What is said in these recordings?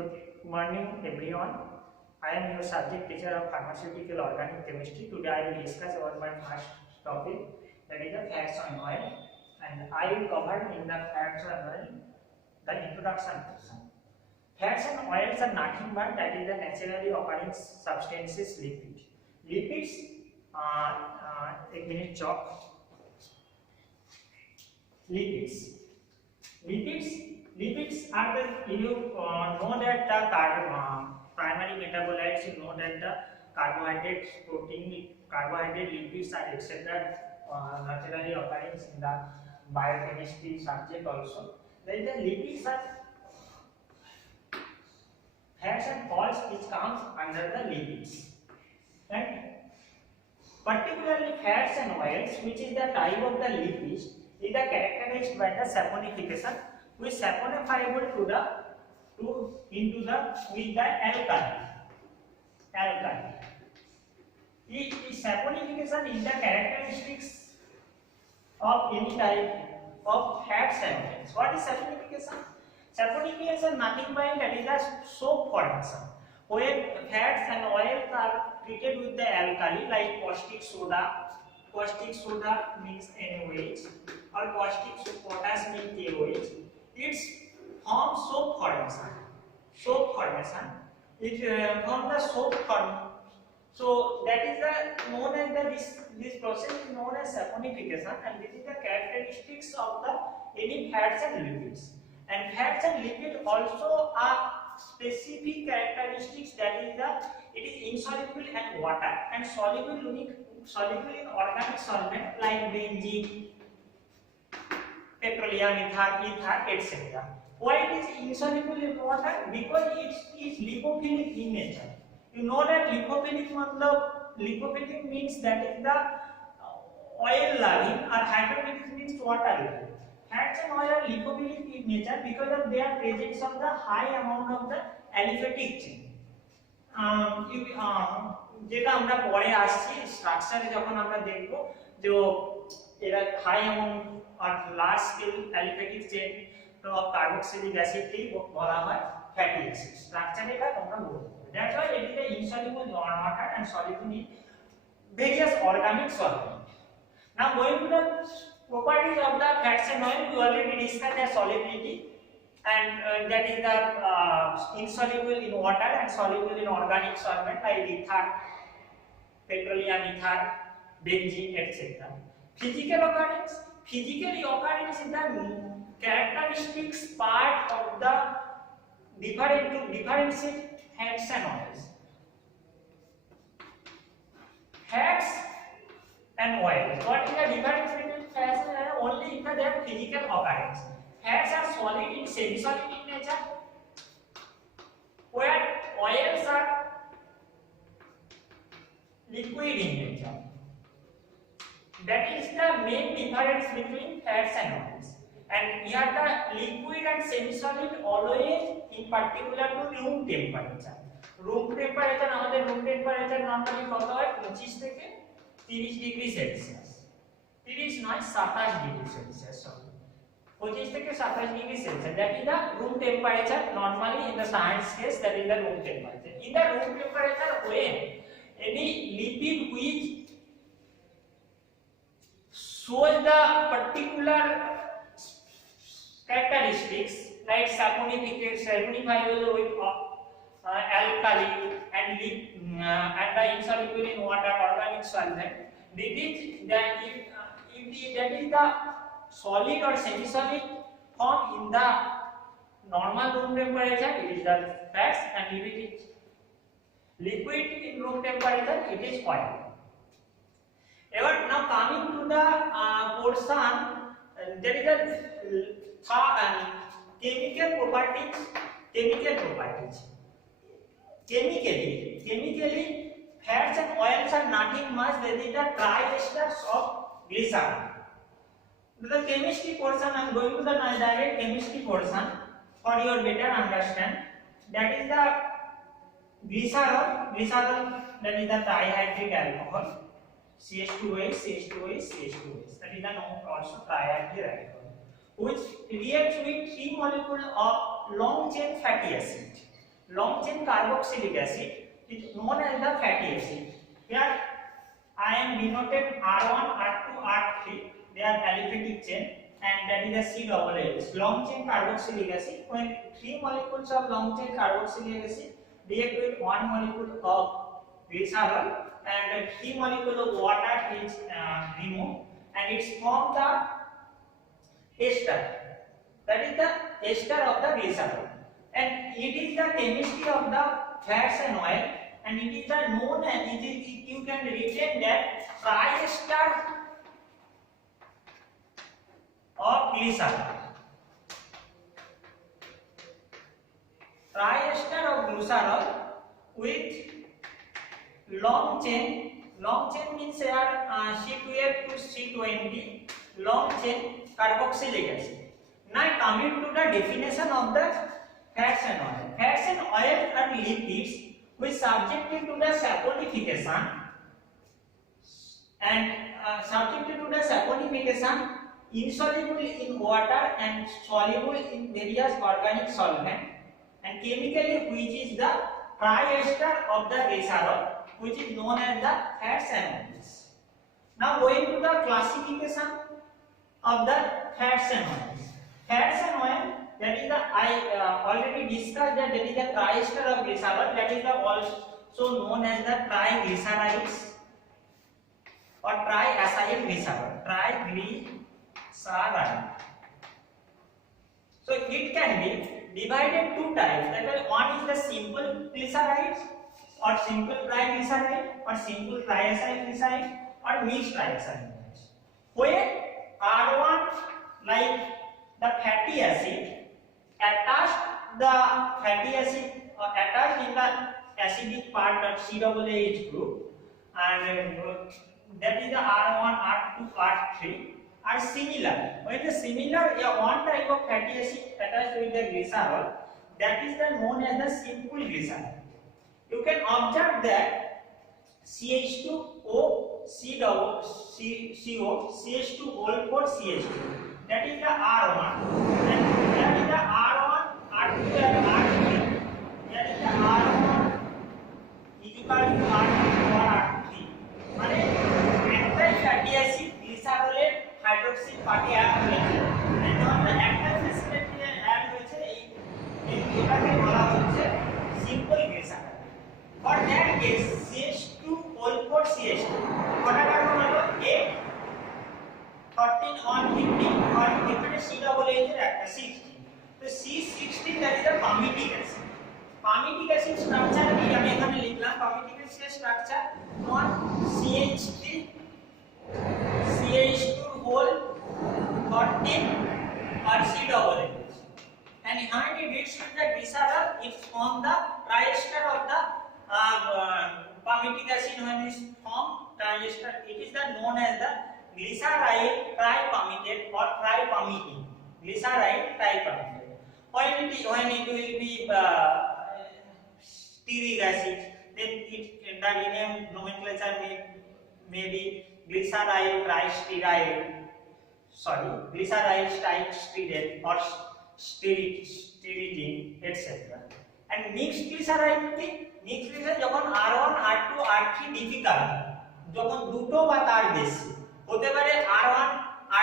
Good morning, everyone. I am your subject teacher of Pharmaceutical Organic Chemistry. Today I will discuss about my first topic, that is the fats and oil, and I will cover in the fats and oil the introduction portion. Fats and oils are nothing but that is the naturally occurring substances lipid. Lipids, एक minute chalk. Lipids are the you know that the primary metabolites. You know that the carbohydrates, protein, carbohydrate, lipids are etc. Naturally occurring in the biochemistry subject also. Then the lipids are fats and oils which comes under the lipids. And particularly fats and oils, which is the type of the lipids, is characterized by the saponification, which saponifiable with the alkali. Saponification is the characteristics of any type of fats and oils. What is saponification? Saponification nothing but that is the soap formation, where fats and oils are treated with the alkali like caustic soda. Caustic soda means NaOH or caustic potash means KOH. It's form soap formation. It from the soap form. So that is the known as this process is known as saponification, and this is the characteristics of the any fats and lipids. And fats and lipids also are specific characteristics, that is it is insoluble in water and soluble in organic solvent like benzene, petroleum, ether, etc. Why it is insoluble in water? Because it is lipophilic in nature. You know that lipophilic means that is the oil loving, or hydrophilic means water loving. Fats and oil are lipophilic in nature because of their presence of the high amount of the aliphatic chain. যেটা আমরা পরে আসছি স্ট্রাকচারে যখন আমরা দেখব যে এরা high amount আর large scale aliphatic chain of carboxylic অ্যাসিডকে বলা হয় ফ্যাটি অ্যাসিড। স্ট্রাকচারে এটা তোমরা বলতে পারো। That's why it is insoluble in water and soluble in various organic solvent. Now going to the properties of the fats and oil, we already discussed their solubility, and that is the insoluble in water and soluble in organic solvent like ether, petroleum ether, benzene, etc. Physical occurrence is the characteristics part of the differentiate fats and oils. Fats and oils. What is the difference between fats and oils? Only if they have physical occurrence. Fats are solid in semi-solid in nature, where oils are liquid in nature. That is the main difference between fats and oils. And here the liquid and semi-solid always in particular to room temperature. Room temperature আমাদের room temperature normally কত হয় 25 থেকে 30 degree Celsius. 30 নয় 27 degree Celsius, sorry 25 থেকে 27 degree Celsius. That is the room temperature normally in the science case, that is the room temperature. In the room temperature when any lipid which shows the particular characteristics like saponifiable with alkali and the insoluble in water organic solvent, if that is the solid or semi-solid form in the normal room temperature, it is the fats, and if it is liquid in room temperature, it is oil. Now coming to the portion, there is a chemical properties. Chemically, fats and oils are nothing much than the triesters of glycerin. To the chemistry portion, I am going to the direct chemistry portion for your better understand. That is the glycerol, that is the trihydric alcohol, CH2OH, CH2OH, CH2OH. That is the known also trihydric alcohol, which reacts with 3 molecules of long chain fatty acid. long chain carboxylic acid is known as the fatty acid. Here I am denoted R1, R2, R3. They are aliphatic chain, and that is the C double H. Long chain carboxylic acid. When 3 molecules of long chain carboxylic acid react with 1 molecule of glycerol and 3 molecules of water is removed, and it's formed the ester. That is the ester of the glycerol, and it is the chemistry of the fats and oil, and it is the known as you can retain that triester of glycerol. Triester of glycerol with long chain. Long chain means here C12 to C20. Long chain carboxylic acid. Now coming to the definition of the fats and oil. Fats and oil are lipids which subjected to the saponification and insoluble in water and soluble in various organic solvent, and chemically which is the triester of the glycerol, which is known as the fats and oils. Now going to the classification of the fats and oils. Fats and oil, that is the I already discussed that is the triester of glycerol, that is the also known as the triglycerides or triacyl glycerol. Triglyceride. So it can be divided two types. That is, one is the simple glycerides or simple triglyceride or simple triacyl glyceride or mixed triacyl. Where R1 like the fatty acid attached in the acidic part of COOH group, and that is the R1, R2, R3 are similar. When the similar one type of fatty acid attached with the glycerol, that is the known as the simple glycerol. You can observe that CH2O, CO, CH2 whole for CH2. That is the R1, and that is the R1, R2 and R3. That is the R1 is equal to R2 or R3. মানে একটা fatty acid গ্লিসারলের hydroxyl party add হয়েছে, and যখন একটা facility add হয়েছে এটাকে বলা হচ্ছে simple glycerol. For that case CH2 whole for CH2 কটা কার্বন হলো 8 13 on 15 और এখানে C double H এর একটা 16, তো C16 that is the palmitic acid. Palmitic acid structure কি আমি এখানে লিখলাম, palmitic acid structure 1 CH3 CH2 whole 14 or C double H, and behind it reads with the glycerol, it form the triester of the palmitic acid. When is formed triester, it is the known as the glyceride tripalmitate or tripalmiting. Glyceride tripalmitate. When it will be stearic acid, then the rename nomenclature may be glyceride tristearide or stearitine, etc. And mixed glyceride যখন R1, R2, R3 difficult, যখন দুটো বা তার বেশি হতে পারে, R1,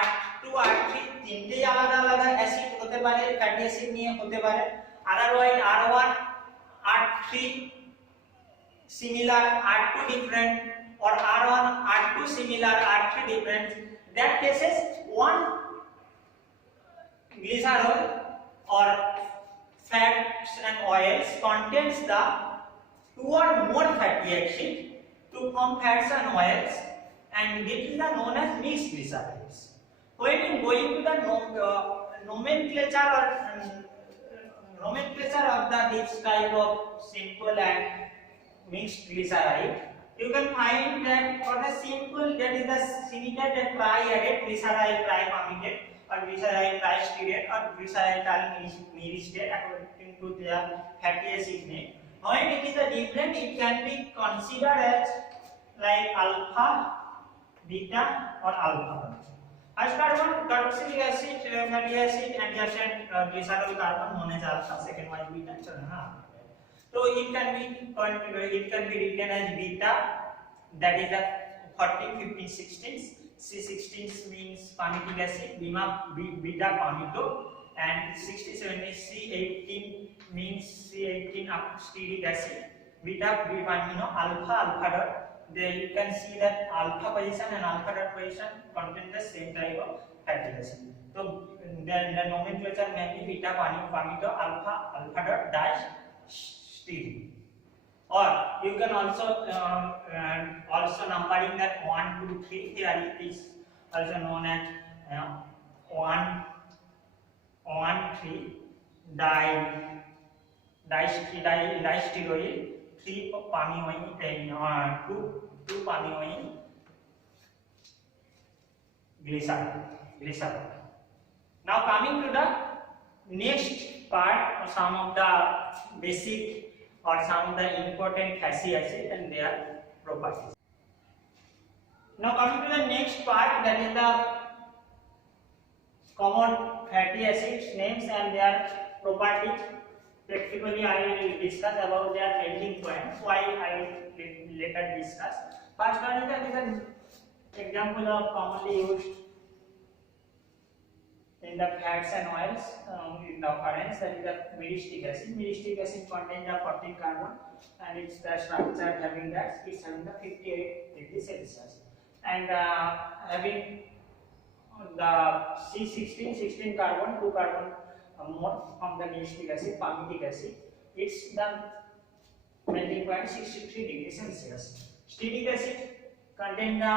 R2, R3 তিনটেই আলাদা আলাদা অ্যাসিড হতে পারে, ফ্যাটি অ্যাসিড নিয়ে হতে পারে, otherwise R1, R3 similar, R2 different, or R1, R2 similar, R3 different. That cases one glycerol or fats and oils contains the two or more fatty acids to form fats and oils, and this is known as mixed glycerides. When going to the nomenclature of this type of simple and mixed glyceride, you can find that for the simple, that is the syndicated triadded glyceryl tripalmitate or glyceryl tristearate or glyceryl myristate according to their fatty acid name. When it is a different, it can be considered as like alpha, beta or alpha. As carbon, carboxylic acid, fatty acid, and adjacent glycerol carbon known as alpha, second one beta, So it can be written as beta, that is the 14, 15, 16. C16 means palmitic acid, beta palmito, and 67 is C18 means C18 stearic acid, beta bipamino, alpha dot. There you can see that alpha position and alpha dot position contain the same type of fatty acid. So the nomenclature may be beta palmito, alpha dot dash stearic. Or you can also numbering that 1, 2, 3. Here it is also known as 1, 3 disteroyl, 3 palmitoyl, 2 palmitoyl glycerol. Now coming to the next part, some of the basic or some of the important fatty acids and their properties. Now coming to the next part, that is the common fatty acids names and their properties. Practically I will discuss about their melting point, why I will later discuss. First one is an example of commonly used in the fats and oils in the occurrence, that is the myristic acid. Myristic acid contains the 14 carbon and its the structure having that is having the 58 degrees Celsius and having the C16 carbon, 2 carbon more from the myristic acid, palmitic acid. It's the melting point 63 degrees Celsius. Stearic acid contains the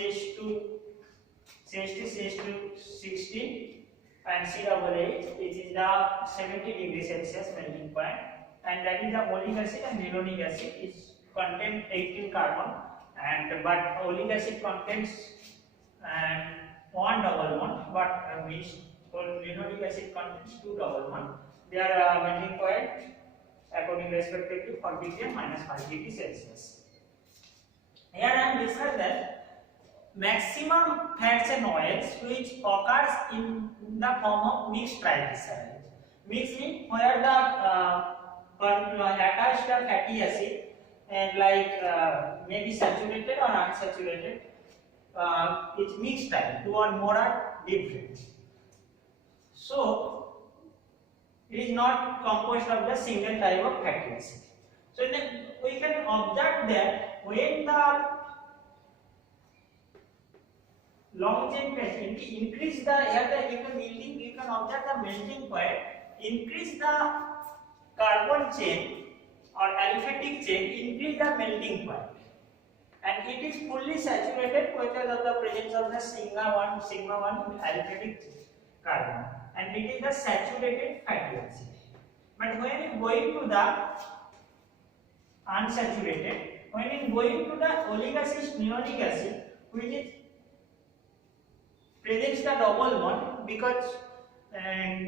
CH2 16 and C88, it is the 70 degrees Celsius melting point, and that is the oleic acid and linoleic acid is contain 18 carbon, and but oleic acid contains one double bond, but linoleic acid contains 2 double bond. Their melting point according respectively 4 degree and -5 degree Celsius. Here I am discussing that maximum fats and oils which occurs in the form of mixed triglycerides. Mixed means where the attached fatty acid and like maybe saturated or unsaturated, it's mixed type, two or more are different. So it is not composed of the single type of fatty acid. So then we can observe that when the long chain fatty increase the you can observe the melting point, increase the carbon chain or aliphatic chain, increase the melting point, and it is fully saturated because of the presence of the sigma 1 aliphatic carbon, and it is the saturated fatty acid. But when it going to the unsaturated, when it going to the oleic acid, linoleic acid, which is presents the double bond, because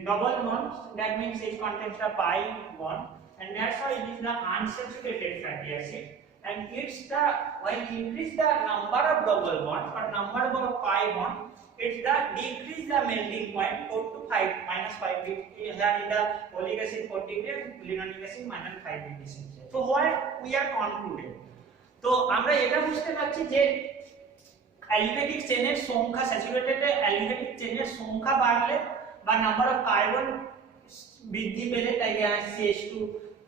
double bond, that means it contains the pi bond, and that's why it is the unsaturated fatty acid, and it's the when increase the number of double bond or number of pi bond, it's the decrease the melting point 4 to 5 -5 degree. Here in the oleic acid 4 degree and linoleic acid -5 degree Celsius. So what we are concluding, তো আমরা এটা বুঝতে পারছি যে aliphatic চেনের সংখ্যা, saturated aliphatic চেনের সংখ্যা বাড়লে বা নাম্বার অফ কার্বন বৃদ্ধি পেলে, তাই CH2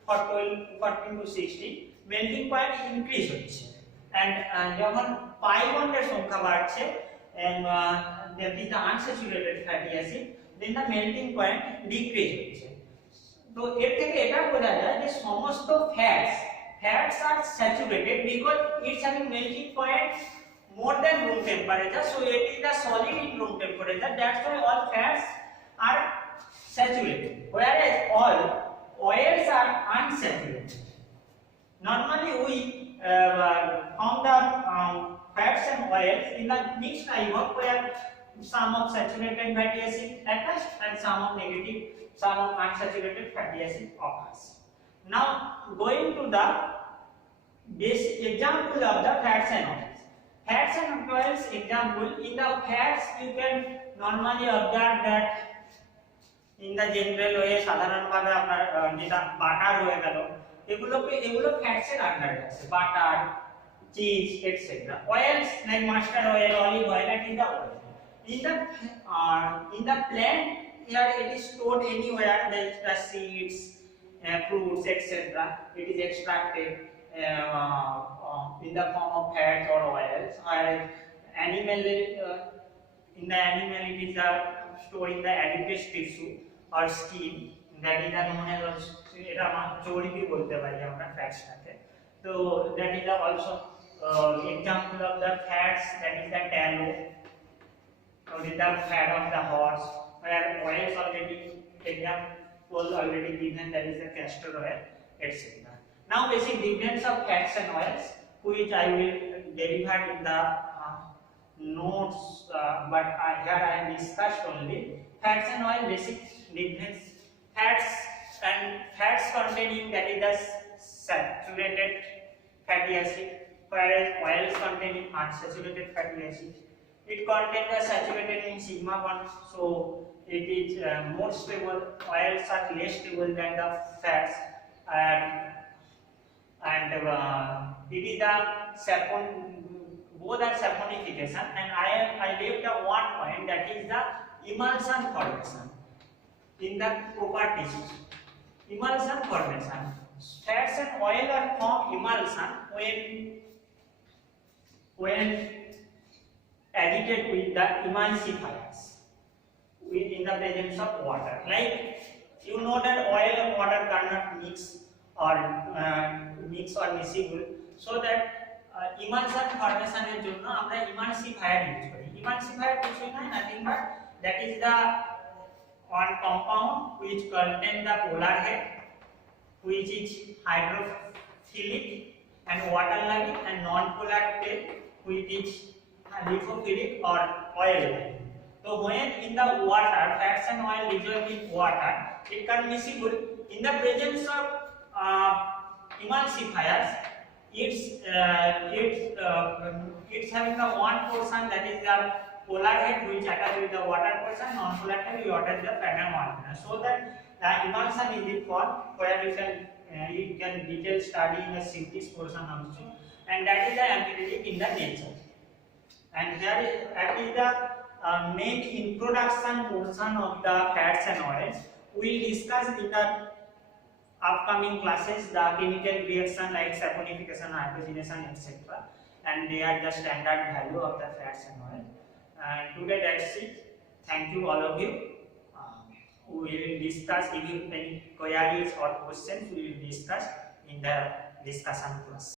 14 to 16 melting point increase হচ্ছে, এন্ড যখন পাই বন্ডের সংখ্যা বাড়ছে and that is the unsaturated fatty acid, then the melting point decrease হচ্ছে। তো এর থেকে এটা বোঝা যায় যে সমস্ত fats are saturated because it's having melting point more than room temperature, so it is the solid in room temperature, that's why all fats are saturated, whereas all oils are unsaturated. Normally we found the fats and oils in the mixed type of where some of saturated fatty acid attached and some of unsaturated fatty acid occurs. Now going to the basic example of the fats and oils. Fats and oils example, in the fats you can normally observe that in the general way সাধারণভাবে আপনার যেটা butter হয়ে গেল এগুলো fats এর আন্ডারে আছে, butter, cheese etcetera. Oils like mustard oil, olive oil, and in the oil in the plant here it is stored anywhere, the seeds, fruits etc. It is extracted in the form of fats or oils, whereas animal in the animal it is stored in the adipose tissue or skin, that is known as এটা চর্বি বলতে পারি আমরা ফ্যাটসটাকে। So that is also example of the fats, that is the tallow, or the fat of the horse, where oils already example already given, that is the castor oil etc. Now basic difference of fats and oils, which I will deliver in the notes, but here I have discussed only fats and oil basic difference. Fats containing, that is the saturated fatty acid, whereas oils containing unsaturated fatty acid. It contains the saturated in sigma bond, so it is more stable. Oils are less stable than the fats, and it is the both are saponification, and I left the one point, that is the emulsion formation in the properties. Emulsion formation, fats and oil are form emulsion when added with the emulsifiers in the presence of water. Like you know that oil and water cannot mix or miscible, so that emulsion formation এর জন্য আমরা emulsifier use করি। emulsifier কিছু নয়, nothing but that is the one compound which contain the polar head, which is hydrophilic and water loving, and non-polar tail, which is lipophilic or oil loving. So when in the water, fats and oil dissolved in water, it can miscible. In the presence of emulsifiers, it's having the one portion, that is the polar head, which attached with the water portion, non-polar head which attached the fat and oil, so that the emulsion is the form where you can detail study in the synthesis portion also, and that is the empiric in the nature. And that is the main introduction portion of the fats and oils. We will discuss in the upcoming classes the chemical reaction like saponification, hydrogenation etc. And they are the standard value of the fats and oil. And today that's it. Thank you all of you. We will discuss, if you have any queries or questions, we will discuss in the discussion class.